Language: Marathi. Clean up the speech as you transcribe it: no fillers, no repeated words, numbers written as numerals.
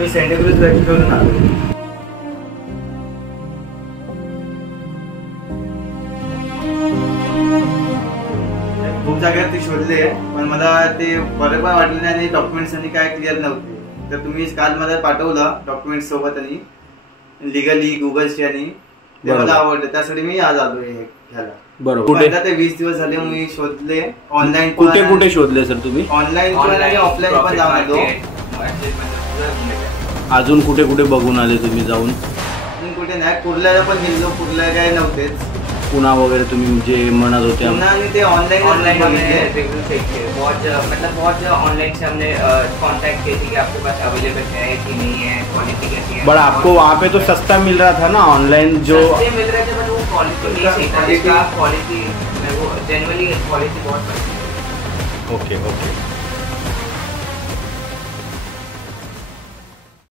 मी सेंटा क्रूज रेस्टॉरंट आलो. खूप जागेवर ते शोधले पण मला ते बरं पण वाटलं नाही आणि डॉक्युमेंट्स आणि काय क्लिअर नव्हते. तर तुम्ही काल मला पाठवलं डॉक्युमेंट्स सोबत आणि लिगली गुगलची आणि ते मला आवडलं त्यासाठी मी आज आलोय घ्यायला. बरोबर. पहिला ते 20 दिवस झाले मी शोधले ऑनलाईन. कुठे कुठे शोधले सर तुम्ही? ऑनलाईन आणि ऑफलाईन पण जाऊन आलो. अजून कुठे कुठे बघून आले तुम्ही जाऊन? कुठे नाही, कुर्ल्याला पण गेलो. कुर्ला काय नव्हतेच. पुणा वगैरे तुम्ही जे म्हणत होते आणि ते ऑनलाइन बहुत ऑनलाइन से हमने कांटेक्ट किए थे कि आपके पास अवेलेबल है कि नहीं है, क्वालिटी कैसी है. बट आपको वहाँ पे तो सस्ता मिल रहा था ना ऑनलाइन जो सस्ते मिल रहे थे बट वो क्वालिटी नहीं सही था. इसका क्वालिटी वो जनरली क्वालिटी बहुत. Okay okay.